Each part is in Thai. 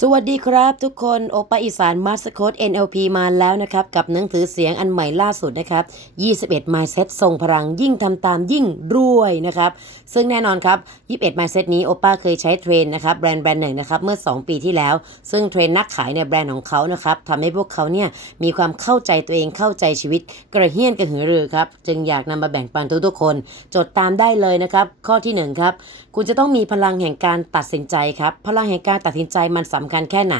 สวัสดีครับทุกคนโอปาอีสานมาสโคด NLP มาแล้วนะครับ กับหนังสือเสียงอันใหม่ล่าสุดนะครับ 21 Mindset ทรงพลังยิ่งทำตามยิ่งรวยนะครับ ซึ่งแน่นอนครับ 21 Mindset นี้โอป้าเคยใช้เทรนนะครับแบรนด์แบรนด์หนึ่งนะครับ เมื่อ 2 ปีที่แล้ว ซึ่งเทรนนักขายในแบรนด์ของเขานะครับทำให้พวกเขาเนี่ยมีความเข้าใจตัวเองเข้าใจชีวิต กระเฮี้ยนกระหือรือครับ จึงอยากนำมาแบ่งปันทุกๆคน จดตามได้เลยนะครับข้อที่หนึ่งครับคุณจะต้องมีพลังแห่งการตัดสินใจครับพลังแห่งการตัดสินใจมันสำำคัญแค่ไหน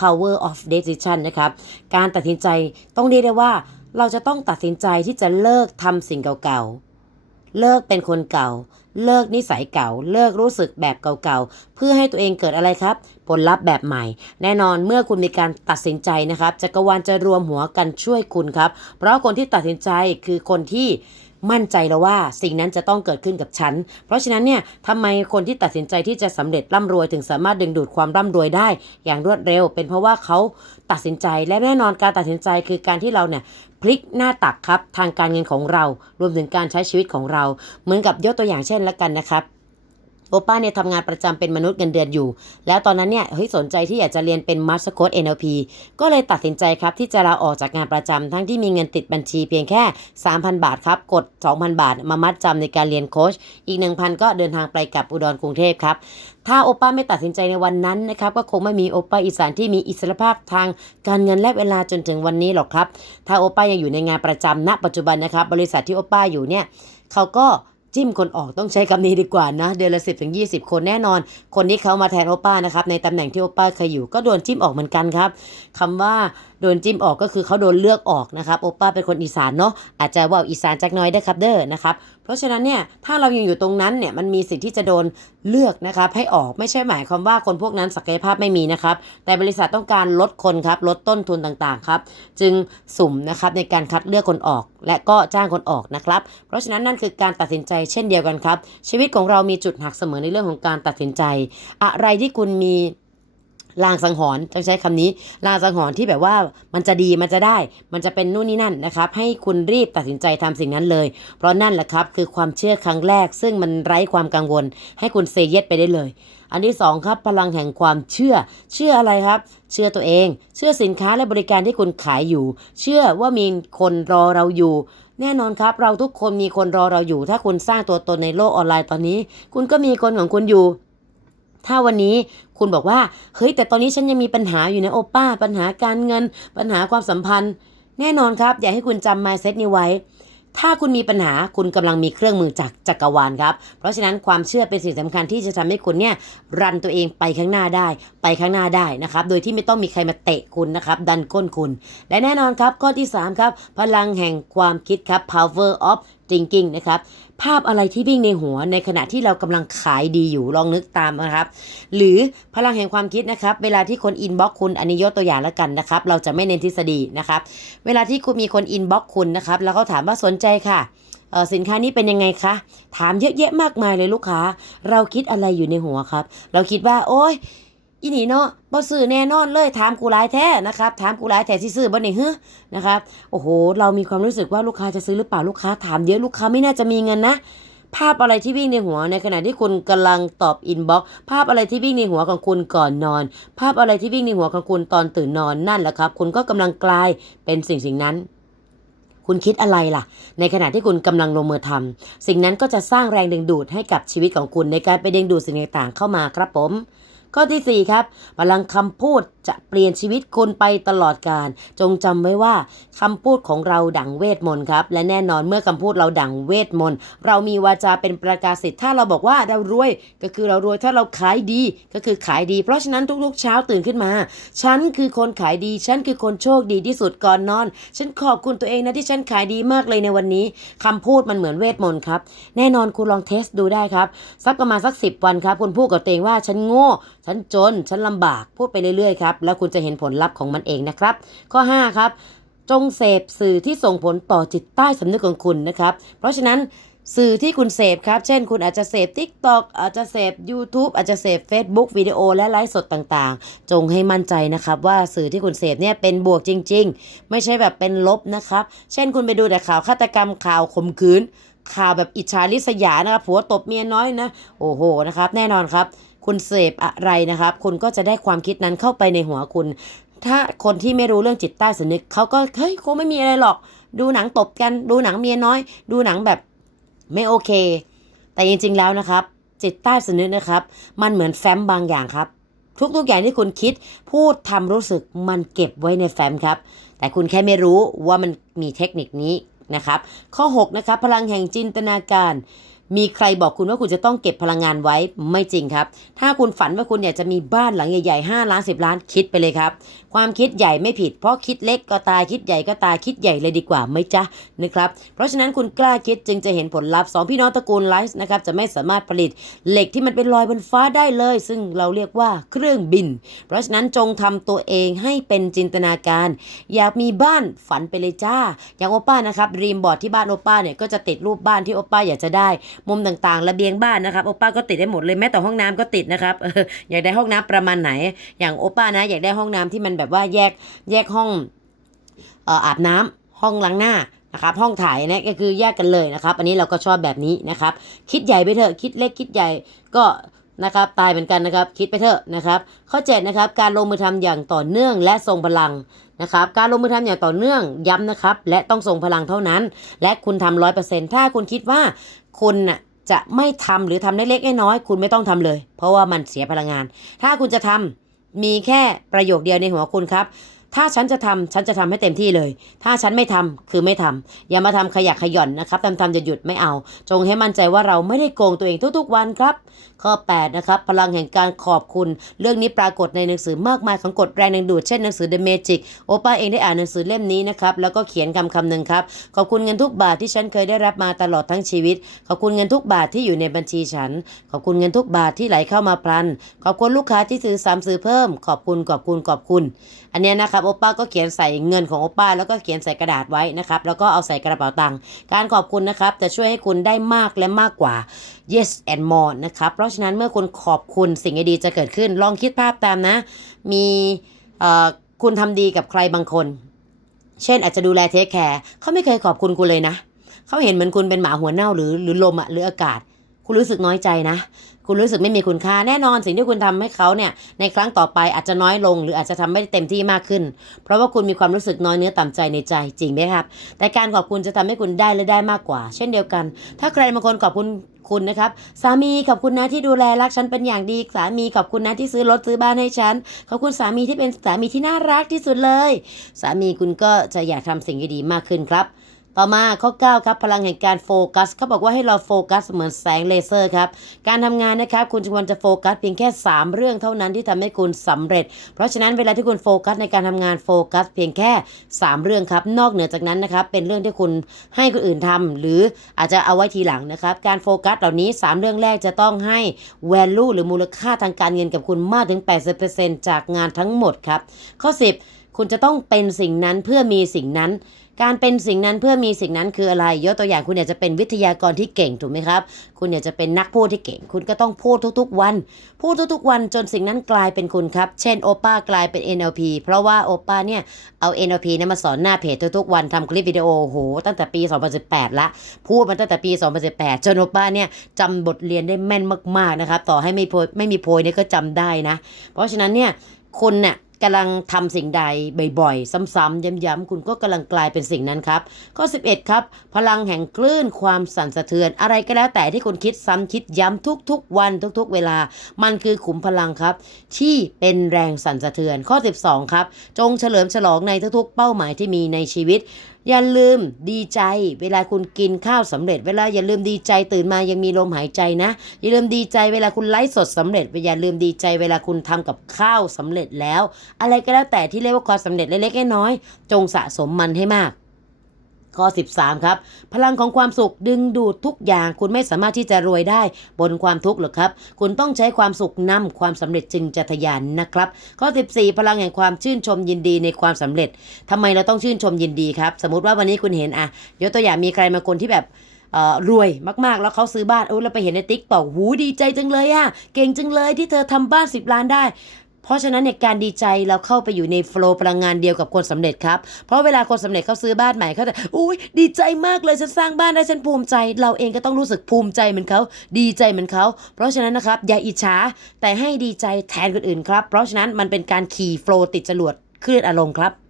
power of decision นะครับ การตัดสินใจต้องเรียกได้ว่า เราจะต้องตัดสินใจที่จะเลิกทำสิ่งเก่าๆ เลิกเป็นคนเก่า เลิกนิสัยเก่า เลิกรู้สึกแบบเก่าๆ เพื่อให้ตัวเองเกิดอะไรครับ ผลลัพธ์แบบใหม่ แน่นอนเมื่อคุณมีการตัดสินใจนะครับจักรวาลจะรวมหัวกันช่วยคุณครับ เพราะคนที่ตัดสินใจคือคนที่ มั่นใจแล้วว่าสิ่งนั้นจะต้องเกิดขึ้นกับฉัน เพราะฉะนั้นเนี่ยทำไมคนที่ตัดสินใจที่จะสำเร็จร่ำรวยถึงสามารถดึงดูดความร่ำรวยได้ อย่างรวดเร็ว เป็นเพราะว่าเขาตัดสินใจและแน่นอนการตัดสินใจคือการที่เราเนี่ยพลิกหน้าตักครับทางการเงินของเรา รวมถึงการใช้ชีวิตของเรา เหมือนกับยกตัวอย่างเช่นละกันนะครับ โอป้าเนี่ยทำงานประจำเป็นมนุษย์เงินเดือนอยู่ แล้วตอนนั้นเนี่ยเฮ้ยสนใจที่อยากจะเรียนเป็นมาสเตอร์โค้ด NLP ก็เลยตัดสินใจครับที่จะลาออกจากงานประจำทั้งที่มีเงินติดบัญชีเพียงแค่ 3,000 บาทครับ กด 2,000 บาท มามัดจำในการเรียนโค้ชอีก 1,000 ก็เดินทางไปกลับอุดรกรุงเทพครับ ถ้าโอป้าไม่ตัดสินใจในวันนั้นนะครับก็คงไม่มีโอป้าอีสานที่มีอิสรภาพทางการเงินและเวลาจนถึงวันนี้หรอกครับถ้าโอป้ายังอยู่ในงานประจำณปัจจุบันนะครับบริษัทที่โอป้าอยู่เนี่ยเขาก็ จิ้มคนออกต้องใช้คำนี้ดีกว่านะ เดือนละสิบถึงยีคนแน่นอน คนที่เขามาแทนโอป้านะครับในตำแหน่งที่โอป้าเคยอยู่ก็โดนจิ้มออกเหมือนกันครับคำว่าโดนจิ้มออกก็คือเขาโดนเลือกออกนะครับโอป้าเป็นคนอีสานเนาะอาจจะว่าอีสานจักน้อยได้ครับเด้อนะครับเพราะฉะนั้นเนี่ยถ้าเรายังอยู่ตรงนั้นเนี่ยมันมีสิทธิ์ที่จะโดนเลือกนะครับให้ออกไม่ใช่หมายความว่าคนพวกนั้นศักยภาพไม่มีนะครับแต่บริษัทต้องการลดคนครับลดต้นทุนต่างๆครับจึงสุ่มนะครับในการคัดเลือกคนออก และก็จ้างคนออกนะครับเพราะฉะนั้นนั่นคือการตัดสินใจเช่นเดียวกันครับชีวิตของเรามีจุดหักเสมอในเรื่องของการตัดสินใจ อะไรที่คุณมี ลางสังหรณ์ต้องใช้คำนี้ลางสังหรณ์ที่แบบว่ามันจะดีมันจะได้ มันจะเป็นนู่นนี่นั่นนะครับให้คุณรีบตัดสินใจทำสิ่งนั้นเลย เพราะนั่นแหละครับคือความเชื่อครั้งแรก ซึ่งมันไร้ความกังวล ให้คุณเซเยสไปได้เลย อันที่สองครับพลังแห่งความเชื่อ เชื่ออะไรครับ เชื่อตัวเอง เชื่อสินค้าและบริการที่คุณขายอยู่ เชื่อว่ามีคนรอเราอยู่แน่นอนครับ เราทุกคนมีคนรอเราอยู่ ถ้าคุณสร้างตัวตนในโลกออนไลน์ตอนนี้ คุณก็มีคนของคุณอยู่ ถ้าวันนี้คุณบอกว่า เฮ้ย แต่ตอนนี้ฉันยังมีปัญหาอยู่นะโอป้า ปัญหาการเงิน ปัญหาความสัมพันธ์ แน่นอนครับ อยากให้คุณจำ mindset นี้ไว้ ถ้าคุณมีปัญหาคุณกำลังมีเครื่องมือจากจักรวาลครับ เพราะฉะนั้นความเชื่อเป็นสิ่งสำคัญที่จะทำให้คุณเนี่ยรันตัวเองไปข้างหน้าได้ ไปข้างหน้าได้นะครับ โดยที่ไม่ต้องมีใครมาเตะคุณนะครับ ดันก้นคุณ และแน่นอนครับข้อที่3ครับพลังแห่งความคิดครับ power of thinking นะครับ ภาพอะไรที่วิ่งในหัวในขณะที่เรากำลังขายดีอยู่ลองนึกตามนะครับ หรือพลังแห่งความคิดนะครับ เวลาที่คนอินบ็อกคุณอันนี้ยกตัวอย่างแล้วกันนะครับ เราจะไม่เน้นทฤษฎีนะครับ เวลาที่คุณมีคนอินบ็อกคุณนะครับ แล้วเขาถามว่าสนใจค่ะสินค้านี้เป็นยังไงคะ ถามเยอะแยะมากมายเลยลูกค้า เราคิดอะไรอยู่ในหัวครับ เราคิดว่า โอ๊ย อีนี่เนาะบ่ซื้อแน่นอนเลยถามกูหลายแท้นะครับถามกูหลายแท้สิซื้อบ่นี่ฮึนะครับโอ้โห เรามีความรู้สึกว่าลูกค้าจะซื้อหรือเปล่าลูกค้าถามเยอะลูกค้าไม่น่าจะมีเงินนะ ภาพอะไรที่วิ่งในหัวในขณะที่คุณกำลังตอบอินบ็อกภาพอะไรที่วิ่งในหัวของคุณก่อนนอน ภาพอะไรที่วิ่งในหัวของคุณตอนตื่นนอนนั่นแหละครับ คุณก็กำลังกลายเป็นสิ่งสิ่งนั้นคุณคิดอะไรล่ะ ในขณะที่คุณกำลังลงมือทำสิ่งนั้นก็จะสร้างแรงดึงดูดให้กับชีวิตของคุณในการไปดึงดูดสิ่งต่างๆเข้ามาครับผม ข้อที่ 4 ครับ พลังคำพูดจะเปลี่ยนชีวิตคุณไปตลอดกาลจงจำไว้ว่าคำพูดของเราดังเวทมนต์ครับ และแน่นอนเมื่อคำพูดเราดังเวทมนต์เรามีวาจาเป็นประกาศสิทธิ์ถ้าเราบอกว่าเรารวย ก็คือเรารวยถ้าเราขายดีก็คือขายดี เพราะฉะนั้นทุกๆ เช้าตื่นขึ้นมา ฉันคือคนขายดี ฉันคือคนโชคดีที่สุดก่อนนอน ฉันขอบคุณตัวเองนะที่ฉันขายดีมากเลยในวันนี้คำพูดมันเหมือนเวทมนต์ครับแน่นอนคุณลองเทสดูได้ครับสักประมาณสักสิวันครับคุณพูดกับตัวเองว่าฉันโง่ฉันจน ฉันลำบาก พูดไปเรื่อยๆครับ แล้วคุณจะเห็นผลลัพธ์ของมันเองนะครับ ข้อ 5 ครับ จงเสพสื่อที่ส่งผลต่อจิตใต้สำนึกของคุณนะครับ เพราะฉะนั้นสื่อที่คุณเสพครับ เช่น คุณอาจจะเสพ TikTok อาจจะเสพ YouTube อาจจะเสพ Facebook วิดีโอและไลฟ์สดต่างๆ จงให้มั่นใจนะครับว่าสื่อที่คุณเสพเนี่ยเป็นบวกจริง ๆ ไม่ใช่แบบเป็นลบนะครับ เช่นคุณไปดูแต่ข่าวฆาตกรรมข่าวข่มขืนข่าวแบบอิจฉาริษยานะครับผัวตบเมียน้อยนะ โอ้โหนะครับ แน่นอนครับ คุณเสพอะไรนะครับ คุณก็จะได้ความคิดนั้นเข้าไปในหัวคุณ ถ้าคนที่ไม่รู้เรื่องจิตใต้สำนึกเขาก็เฮ้ยคงไม่มีอะไรหรอก ดูหนังตบกัน ดูหนังเมียน้อย ดูหนังแบบไม่โอเค แต่จริงๆแล้วนะครับ จิตใต้สำนึกนะครับ มันเหมือนแฟ้มบางอย่างครับ ทุกๆอย่างที่คุณคิด พูดทำรู้สึกมันเก็บไว้ในแฟ้มครับ แต่คุณแค่ไม่รู้ว่ามันมีเทคนิคนี้นะครับ ข้อ 6 นะครับ พลังแห่งจินตนาการ มีใครบอกคุณว่าคุณจะต้องเก็บพลังงานไว้ไม่จริงครับ ถ้าคุณฝันว่าคุณอยากจะมีบ้านหลังใหญ่ๆ5ล้าน10 ล้านคิดไปเลยครับ ความคิดใหญ่ไม่ผิด เพราะคิดเล็กก็ตายคิดใหญ่ก็ตายคิดใหญ่เลยดีกว่าไหม่จ๊ะนะครับ เพราะฉะนั้นคุณกล้าคิดจึงจะเห็นผลลัพธ์สองพี่น้องตระกูลไลฟ์นะครับจะไม่สามารถผลิตเหล็กที่มันเป็นรอยบนฟ้าได้เลย ซึ่งเราเรียกว่าเครื่องบิน เพราะฉะนั้นจงทำตัวเองให้เป็นจินตนาการ อยากมีบ้านฝันไปเลยจ้า อย่างโอป้านะครับรีมบอร์ดที่บ้านโอป้าเนี่ยก็จะติดรูปบ้านที่โอป้าอยากจะได้มุมต่างๆ ระเบียงบ้านนะครับโอป้าก็ติดได้หมดเลยแม้แต่ห้องน้ำก็ติดนะครับอยากได้ห้องน้ำประมาณไหน อย่างโอป้านะ อยากได้ห้องน้ำที่มันแบบว่าแยกแยกห้องเอ่ออาบน้ำห้องล้างหน้านะครับห้องถ่ายนะก็คือแยกกันเลยนะครับ อันนี้เราก็ชอบแบบนี้นะครับ คิดใหญ่ไปเถอะคิดเล็กคิดใหญ่ก็นะครับตายเหมือนกันนะครับคิดไปเถอะนะครับ ข้อ7นะครับการลงมือทำอย่างต่อเนื่องและทรงพลังนะครับการลงมือทำอย่างต่อเนื่องย้ำนะครับ และต้องทรงพลังเท่านั้น และคุณทำร้อยเปอร์เซ็นต์ถ้าคุณคิดว่า คุณน่ะจะไม่ทำหรือทำเล็กๆน้อยๆคุณไม่ต้องทำเลย เพราะว่ามันเสียพลังงาน ถ้าคุณจะทำมีแค่ประโยคเดียวในหัวคุณครับ ถ้าฉันจะทำฉันจะทำให้เต็มที่เลย ถ้าฉันไม่ทำคือไม่ทำอย่ามาทำขยักขย่อนนะครับทำทำจะหยุดไม่เอา จงให้มั่นใจว่าเราไม่ได้โกงตัวเองทุกๆวันครับข้อ 8 นะครับ พลังแห่งการขอบคุณ เรื่องนี้ปรากฏในหนังสือมากมายของกฎแรงดึงดูดเช่นหนังสือ The Magic โอป้าเองได้อ่านหนังสือเล่มนี้นะครับ แล้วก็เขียนคำคำหนึ่งครับ ขอบคุณเงินทุกบาทที่ฉันเคยได้รับมาตลอดทั้งชีวิต ขอบคุณเงินทุกบาทที่อยู่ในบัญชีฉัน ขอบคุณเงินทุกบาทที่ไหลเข้ามาพลัน ขอบคุณลูกค้าที่ซื้อซ้ำซื้อเพิ่ม ขอบคุณขอบคุณขอบคุณ อันเนี้ยนะครับโอป้าก็เขียนใส่เงินของโอป้าแล้วก็เขียนใส่กระดาษไว้นะครับแล้วก็เอาใส่กระเป๋าตังค์การขอบคุณนะครับจะช่วยให้คุณได้มากและมากกว่า yes and more นะครับเพราะราะฉะนั้นเมื่อคุณขอบคุณสิ่งดีๆจะเกิดขึ้น ลองคิดภาพตามนะ มีเอ่อคุณทำดีกับใครบางคน เช่นอาจจะดูแลเทคแคร์เขาไม่เคยขอบคุณคุณเลยนะ เขาเห็นเหมือนคุณเป็นหมาหัวเน่าหรือหรือลมอะหรืออากาศ คุณรู้สึกน้อยใจนะ คุณรู้สึกไม่มีคุณค่าแน่นอนสิ่งที่คุณทำให้เขาเนี่ยในครั้งต่อไปอาจจะน้อยลง หรืออาจจะทำไม่เต็มที่มากขึ้น เพราะว่าคุณมีความรู้สึกน้อยเนื้อต่ำใจในใจจริงไหมครับ แต่การขอบคุณจะทำให้คุณได้และได้มากกว่า เช่นเดียวกัน ถ้าใครบางคนขอบคุณคุณนะครับสามีขอบคุณนะที่ดูแลรักฉันเป็นอย่างดีสามีขอบคุณนะที่ซื้อรถซื้อบ้านให้ฉันขอบคุณสามีที่เป็นสามีที่น่ารักที่สุดเลย สามีคุณก็จะอยากทำสิ่งที่ดีมากขึ้นครับ ต่อมาข้อ 9 ครับพลังแห่งการโฟกัสเขาบอกว่าให้เราโฟกัสเหมือนแสงเลเซอร์ครับการทำงานนะครับคุณควรจะโฟกัสเพียงแค่ 3 เรื่องเท่านั้นที่ทำให้คุณสำเร็จ เพราะฉะนั้นเวลาที่คุณโฟกัสในการทำงานโฟกัสเพียงแค่ 3 เรื่องครับนอกเหนือจากนั้นนะครับเป็นเรื่องที่คุณให้คนอื่นทำหรืออาจจะเอาไว้ทีหลังนะครับการโฟกัสเหล่านี้ 3 เรื่องแรกจะต้องให้ value หรือมูลค่าทางการเงินกับคุณมากถึง 80%จากงานทั้งหมดครับข้อ 10 คุณจะต้องเป็นสิ่งนั้นเพื่อมีสิ่งนั้น การเป็นสิ่งนั้นเพื่อมีสิ่งนั้นคืออะไรยกตัวอย่างคุณอยากจะเป็นวิทยากรที่เก่งถูกไหมครับ คุณอยากจะเป็นนักพูดที่เก่ง คุณก็ต้องพูดทุกๆวัน พูดทุกๆวันจนสิ่งนั้นกลายเป็นคุณครับ เช่นโอป้ากลายเป็น NLP เพราะว่าโอป้าเนี่ยเอา NLP นี่มาสอนหน้าเพจทุกๆวันทำคลิปวิดีโอโหตั้งแต่ปี 2018 ละ พูดมาตั้งแต่ปี 2018 จนโอป้าเนี่ยจำบทเรียนได้แม่นมากๆนะครับต่อให้ไม่โพยไม่มีโพยเนี่ยก็จำได้นะ เพราะฉะนั้นเนี่ยคุณเนี่ย กำลังทำสิ่งใดบ่อยๆ ซ้ำๆย้ำๆคุณก็กำลังกลายเป็นสิ่งนั้นครับ ข้อ 11 ครับ พลังแห่งคลื่นความสั่นสะเทือน อะไรก็แล้วแต่ที่คุณคิดซ้ำคิดย้ำทุกๆ วันทุกๆ เวลา มันคือขุมพลังครับ ที่เป็นแรงสั่นสะเทือนข้อ 12 ครับ จงเฉลิมฉลองในทุกๆ เป้าหมายที่มีในชีวิต อย่าลืมดีใจ เวลาคุณกินข้าวสำเร็จ เวลาอย่าลืมดีใจตื่นมายังมีลมหายใจนะ อย่าลืมดีใจเวลาคุณไลฟ์สดสำเร็จอย่าลืมดีใจเวลาคุณทำกับข้าวสำเร็จแล้ว อะไรก็แล้วแต่ที่เรียกว่าความสำเร็จเล็กๆน้อยๆจงสะสมมันให้มาก ข้อ 13 ครับ พลังของความสุขดึงดูดทุกอย่าง คุณไม่สามารถที่จะรวยได้ บนความทุกข์หรอกครับ คุณต้องใช้ความสุขนำความสำเร็จจึงจะทะยานนะครับ ข้อ 14 พลังแห่งความชื่นชมยินดีในความสำเร็จทำไมเราต้องชื่นชมยินดีครับ สมมติว่าวันนี้คุณเห็นอะยกตัวอย่างมีใครมาคนที่แบบเออรวยมากๆ แล้วเขาซื้อบ้านเออเราไปเห็นในติ๊กตอกหูดีใจจังเลยอะเก่งจังเลยที่เธอทำบ้าน 10 ล้านได้ เพราะฉะนั้นเนี่ยการดีใจเราเข้าไปอยู่ในโฟล์พลังงานเดียวกับคนสำเร็จครับ เพราะเวลาคนสำเร็จเขาซื้อบ้านใหม่เขาจะอุ้ยดีใจมากเลยฉันสร้างบ้านได้ฉันภูมิใจ เราเองก็ต้องรู้สึกภูมิใจเหมือนเขาดีใจเหมือนเขา เพราะฉะนั้นนะครับอย่าอิจฉาแต่ให้ดีใจแทนคนอื่นครับ เพราะฉะนั้นมันเป็นการขี่โฟล์ติดจรวดคลื่นอารมณ์ครับ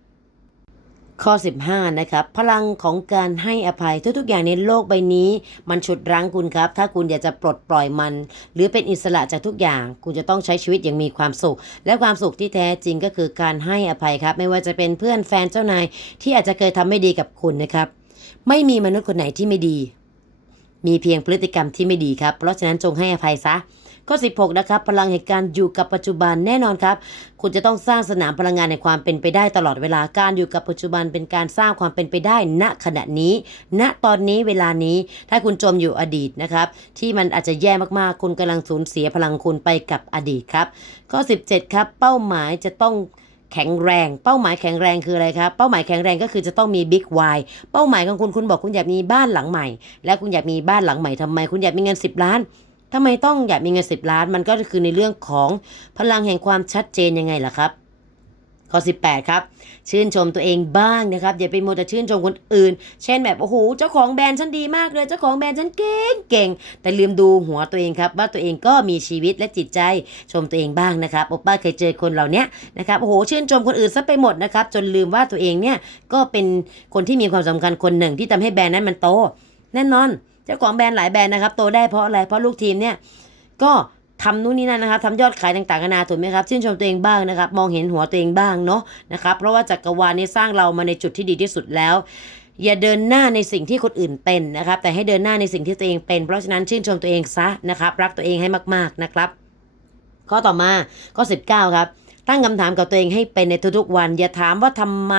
ข้อ 15 นะครับ พลังของการให้อภัยทุกๆ อย่างในโลกใบนี้ มันฉุดรั้งคุณครับ ถ้าคุณอยากจะปลดปล่อยมัน หรือเป็นอิสระจากทุกอย่าง คุณจะต้องใช้ชีวิตอย่างมีความสุข และความสุขที่แท้จริงก็คือการให้อภัยครับ ไม่ว่าจะเป็นเพื่อนแฟนเจ้านายที่อาจจะเคยทำไม่ดีกับคุณนะครับ ไม่มีมนุษย์คนไหนที่ไม่ดี มีเพียงพฤติกรรมที่ไม่ดีครับ เพราะฉะนั้นจงให้อภัยซะ ข้อ 16 นะครับ พลังแห่งการอยู่กับปัจจุบันแน่นอนครับ คุณจะต้องสร้างสนามพลังงานในความเป็นไปได้ตลอดเวลาการอยู่กับปัจจุบันเป็นการสร้างความเป็นไปได้ณขณะนี้ ณตอนนี้เวลานี้ถ้าคุณจมอยู่อดีตนะครับ ที่มันอาจจะแย่มากๆ คุณกำลังสูญเสียพลังคุณไปกับอดีตครับข้อ 17 ครับ เป้าหมายจะต้องแข็งแรง เป้าหมายแข็งแรงคืออะไรครับ เป้าหมายแข็งแรงก็คือจะต้องมีบิ๊กวายเป้าหมายของคุณคุณบอกคุณอยากมีบ้านหลังใหม่ และคุณอยากมีบ้านหลังใหม่ทำไม คุณอยากมีเงิน 10 ล้าน ทำไมต้องอยากมีเงิน10ล้านมันก็คือในเรื่องของพลังแห่งความชัดเจนยังไงล่ะครับข้อ18 ครับ ชื่นชมตัวเองบ้างนะครับ อย่าไปมัวแต่ชื่นชมคนอื่น เช่นแบบโอ้โหเจ้าของแบรนด์ฉันดีมากเลยเจ้าของแบรนด์ฉันเก่งเก่ง แต่ลืมดูหัวตัวเองครับ ว่าตัวเองก็มีชีวิตและจิตใจชมตัวเองบ้างนะครับโอป้าเคยเจอคนเหล่านี้นะครับโอ้โหชื่นชมคนอื่นซะไปหมดนะครับ จนลืมว่าตัวเองเนี่ยก็เป็นคนที่มีความสำคัญคนหนึ่งที่ทำให้แบรนด์นั้นมันโต แน่นอน เจ้าของแบรนด์หลายแบรนด์นะครับโตได้เพราะอะไรเพราะลูกทีมเนี่ยก็ทำนู่นนี่นั่นนะครับทำยอดขายต่างๆนานาถูกไหมครับชื่นชมตัวเองบ้างนะครับ มองเห็นหัวตัวเองบ้างเนาะนะครับเพราะว่าจักรวาลนี้สร้างเรามาในจุดที่ดีที่สุดแล้ว อย่าเดินหน้าในสิ่งที่คนอื่นเป็นนะครับ แต่ให้เดินหน้าในสิ่งที่ตัวเองเป็น เพราะฉะนั้นชื่นชมตัวเองซะนะครับ รักตัวเองให้มากๆนะครับ ข้อต่อมาข้อ19 ครับ ตั้งคำถามกับตัวเองให้เป็นในทุกๆวัน อย่าถามว่าทำไม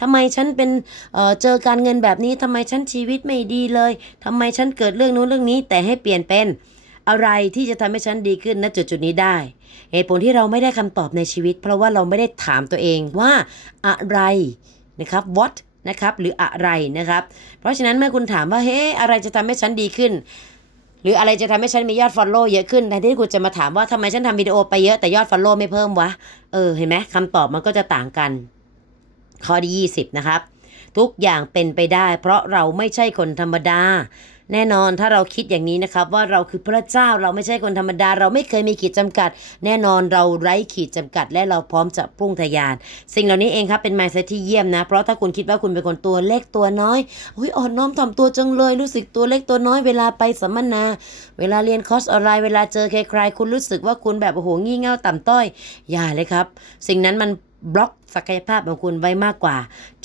ทำไมฉันเป็นเเจอการเงินแบบนี้ทำไมฉันชีวิตไม่ดีเลยทำไมฉันเกิดเรื่องนู้นเรื่องนี้ แต่ให้เปลี่ยนเป็นอะไรที่จะทำให้ฉันดีขึ้นณจุดจุดนี้ได้ เหตุผลที่เราไม่ได้คำตอบในชีวิต เพราะว่าเราไม่ได้ถามตัวเองว่าอะไรนะครับ what นะครับหรืออะไรนะครับ เพราะฉะนั้นเมื่อคุณถามว่าเฮ้อะไรจะทำให้ฉันดีขึ้น หรืออะไรจะทำให้ฉันมียอดฟอลโล่เยอะขึ้นแทนที่คุณจะมาถามว่าทำไมฉันทำวิดีโอไปเยอะแต่ยอดฟอลโล่ไม่เพิ่มวะ เออ เห็นไหมคำตอบมันก็จะต่างกัน ข้อที่ 20 นะครับ ทุกอย่างเป็นไปได้ เพราะเราไม่ใช่คนธรรมดา แน่นอนถ้าเราคิดอย่างนี้นะครับว่าเราคือพระเจ้าเราไม่ใช่คนธรรมดา เราไม่เคยมีขีดจำกัด แน่นอนเราไร้ขีดจำกัด และเราพร้อมจะพุ่งทะยาน สิ่งเหล่านี้เองครับเป็น mindset ที่เยี่ยมนะ เพราะถ้าคุณคิดว่าคุณเป็นคนตัวเล็กตัวน้อยอุ้ยอ่อนน้อมถ่อมตัวจังเลย รู้สึกตัวเล็กตัวน้อยเวลาไปสัมมนา เวลาเรียนคอร์สออนไลน์เวลาเจอใครๆคุณรู้สึกว่าคุณแบบโอ้โหงี่เง่าต่ำต้อยอย่าเลยครับ สิ่งนั้นมัน บล็อกศักยภาพของคุณไว้มากกว่า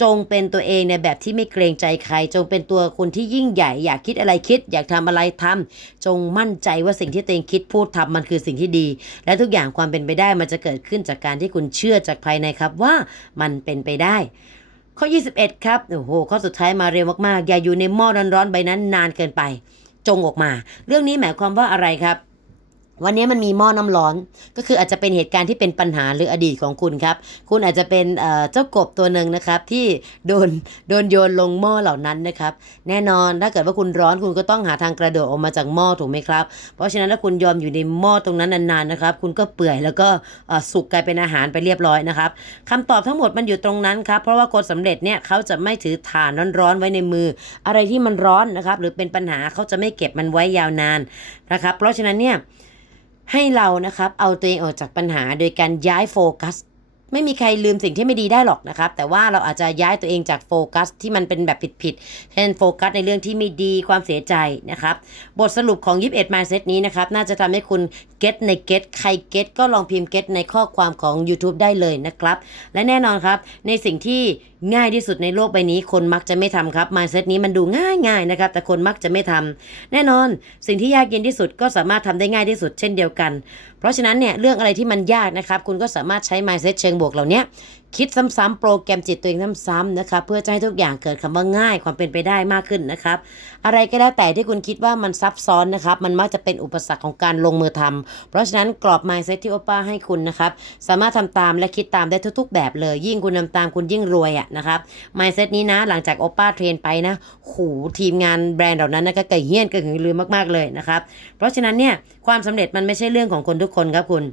จงเป็นตัวเองในแบบที่ไม่เกรงใจใคร จงเป็นตัวคุณที่ยิ่งใหญ่ อยากคิดอะไรคิด อยากทำอะไรทำจงมั่นใจว่าสิ่งที่ตัวเองคิดพูดทำมันคือสิ่งที่ดี และทุกอย่างความเป็นไปได้มันจะเกิดขึ้นจากการที่คุณเชื่อจากภายในครับว่ามันเป็นไปได้ข้อ 21 ครับ โอ้โห ข้อสุดท้ายมาเร็วมาก ๆ อย่าอยู่ในหม้อร้อนๆใบนั้นนานเกินไป จงออกมา เรื่องนี้หมายความว่าอะไรครับ วันนี้มันมีหม้อน้ำร้อน ก็คืออาจจะเป็นเหตุการณ์ที่เป็นปัญหาหรืออดีตของคุณครับ คุณอาจจะเป็นเจ้ากบตัวหนึ่งนะครับที่โดนโดนโยนลงหม้อเหล่านั้นนะครับ แน่นอนถ้าเกิดว่าคุณร้อนคุณก็ต้องหาทางกระโดดออกมาจากหม้อถูกไหมครับ เพราะฉะนั้นถ้าคุณยอมอยู่ในหม้อตรงนั้นนานๆนะครับ คุณก็เปื่อยแล้วก็สุกกลายเป็นอาหารไปเรียบร้อยนะครับคำตอบทั้งหมดมันอยู่ตรงนั้นครับเพราะว่าคนสำเร็จเนี่ยเขาจะไม่ถือถ่านร้อนๆไว้ในมือ อะไรที่มันร้อนนะครับหรือเป็นปัญหาเขาจะไม่เก็บมันไว้ยาวนานนะครับ เพราะฉะนั้นเนี่ย ให้เรานะครับเอาตัวเองออกจากปัญหาโดยการย้ายโฟกัสไม่มีใครลืมสิ่งที่ไม่ดีได้หรอกนะครับ แต่ว่าเราอาจจะย้ายตัวเองจากโฟกัสที่มันเป็นแบบผิดๆเช่นโฟกัสในเรื่องที่ไม่ดีความเสียใจนะครับ บทสรุปของ 21 mindset นี้นะครับ น่าจะทำให้คุณ get ใน get ใคร get ก็ลองพิมพ์ get ในข้อความของ YouTube ได้เลยนะครับ และแน่นอนครับ ในสิ่งที่ง่ายที่สุดในโลกใบนี้ คนมักจะไม่ทำครับ mindset นี้มันดูง่ายๆนะครับ แต่คนมักจะไม่ทำแน่นอน สิ่งที่ยากเย็นที่สุดก็สามารถทำได้ง่ายที่สุดเช่นเดียวกัน เพราะฉะนั้นเนี่ยเรื่องอะไรที่มันยากนะครับ คุณก็สามารถใช้ mindset เชิงบวกเหล่านี้ คิดซ้ำๆโปรแกรมจิตตัวเองซ้ำๆนะครับเพื่อจะให้ทุกอย่างเกิดคำว่าง่ายความเป็นไปได้มากขึ้นนะครับ อะไรก็แล้วแต่ที่คุณคิดว่ามันซับซ้อนนะครับ มันมักจะเป็นอุปสรรคของการลงมือทำเพราะฉะนั้นกรอบ mindset ที่โอป้าให้คุณนะครับสามารถทำตามและคิดตามได้ทุกๆ แบบเลย ยิ่งคุณทำตามคุณยิ่งรวยอะนะครับ mindset นี้นะหลังจากโอป้าเทรนไปนะโหทีมงานแบรนด์เหล่านั้นนะก็เก่งเฮี้ยนก็หึงลือมากๆเลยนะครับเพราะฉะนั้นเนี่ยความสำเร็จมันไม่ใช่เรื่องของคนทุกคนครับคุณ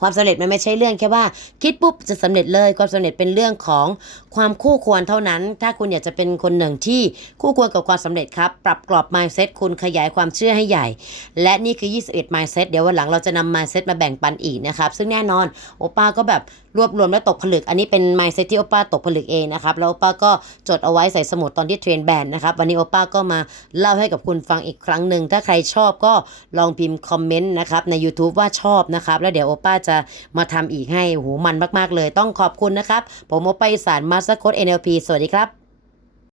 ความสำเร็จมันไม่ใช่เรื่องแค่ว่า คิดปุ๊บจะสำเร็จเลยความสำเร็จเป็นเรื่องของความคู่ควรเท่านั้น ถ้าคุณอยากจะเป็นคนหนึ่งที่คู่ควรกับความสำเร็จครับ ปรับกรอบ mindset คุณขยายความเชื่อให้ใหญ่ และนี่คือ 21 mindset เดี๋ยววันหลังเราจะนำ mindset มาแบ่งปันอีกนะครับ ซึ่งแน่นอนโอป้าก็แบบรวบรวมและตกผลึก อันนี้เป็น mindset ที่โอป้าตกผลึกเองนะครับแล้วโอป้าก็จดเอาไว้ใส่สมุดตอนที่เทรนแบนนะครับวันนี้โอป้าก็มาเล่าให้กับคุณฟังอีกครั้งหนึ่งถ้าใครชอบก็ลองพิมพ์คอมเมนต์นะครับใน YouTube ว่าชอบนะครับแล้วเดี๋ยวโอป้าจะมาทำอีกให้โหมันมาก ๆ เลยต้องขอบคุณนะครับ ผมโอป้าอีสารมาสเตอร์โค้ด NLP สวัสดีครับ